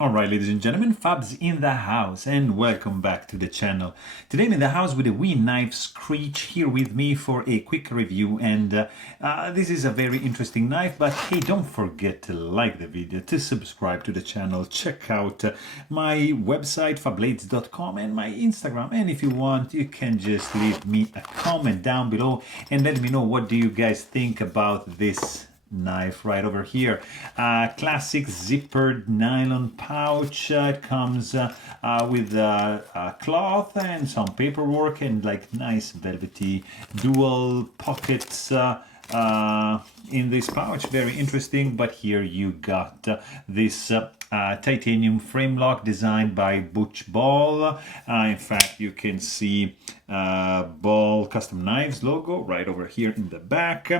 Alright, ladies and gentlemen, Fabs in the house and welcome back to the channel. Today I'm in the house with a wee knife Skreech here with me for a quick review, and this is a very interesting knife, but hey, don't forget to like the video, to subscribe to the channel, check out my website fablades.com and my Instagram, and if you want you can just leave me a comment down below and let me know what do you guys think about this knife right over here. Classic zippered nylon pouch. It comes with cloth and some paperwork and like nice velvety dual pockets in this pouch. Very interesting. But here you got this titanium frame lock designed by Butch Ball. In fact, you can see Ball Custom Knives logo right over here in the back.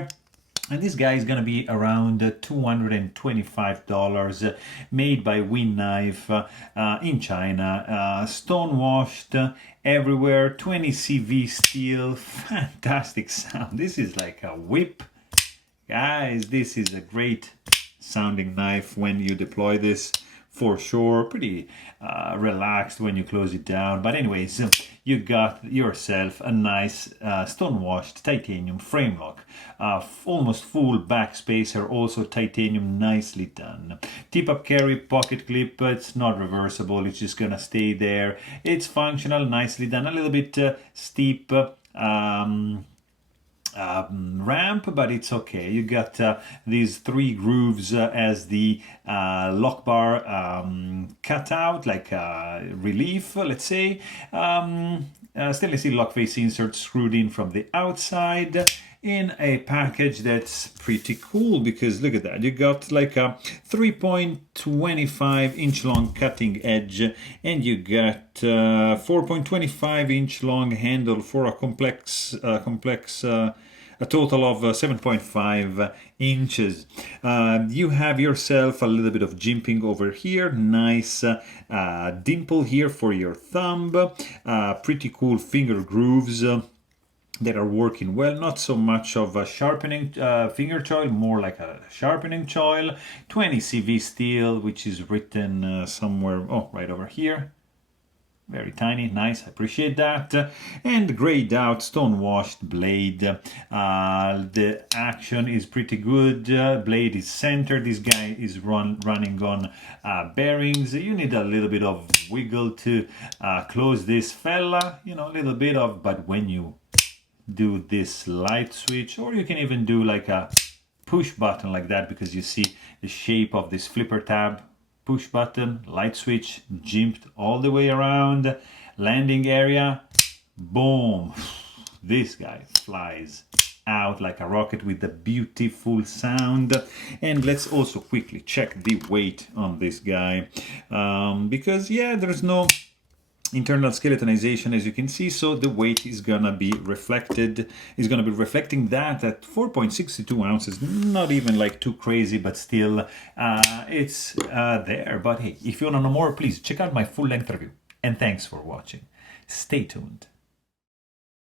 And this guy is going to be around $225, made by Win Knife in China, stone washed everywhere, 20 CV steel, fantastic sound. This is like a whip. Guys, this is a great sounding knife when you deploy this, for sure. Pretty relaxed when you close it down. But anyways, you got yourself a nice stone-washed titanium frame lock. Almost full back spacer, also titanium, nicely done. Tip-up carry, pocket clip, it's not reversible, it's just gonna stay there. It's functional, nicely done. A little bit steep ramp, but it's okay. You got these three grooves as the lock bar cutout, like relief, let's say. Stainless steel lock face insert screwed in from the outside in a package that's pretty cool, because look at that, you got like a 3.25 inch long cutting edge, and you got 4.25 inch long handle for a a total of 7.5 inches. You have yourself a little bit of jimping over here, nice dimple here for your thumb, pretty cool finger grooves that are working well. Not so much of a sharpening finger choil, more like a sharpening choil. 20 CV steel, which is written somewhere, oh, right over here. Very tiny, nice, I appreciate that. And grayed out, stone-washed blade. The action is pretty good. Blade is centered. This guy is running on bearings. You need a little bit of wiggle to close this fella, you know, a little bit of, but when you do this light switch, or you can even do like a push button like that, because you see the shape of this flipper tab. Push button, light switch, jimped all the way around, landing area, boom. This guy flies out like a rocket with a beautiful sound. And let's also quickly check the weight on this guy, because yeah, there's no internal skeletonization, as you can see, so the weight is gonna be reflecting that at 4.62 ounces. Not even like too crazy, but still it's there. But hey, if you want to know more, please check out my full-length review, and thanks for watching. Stay tuned.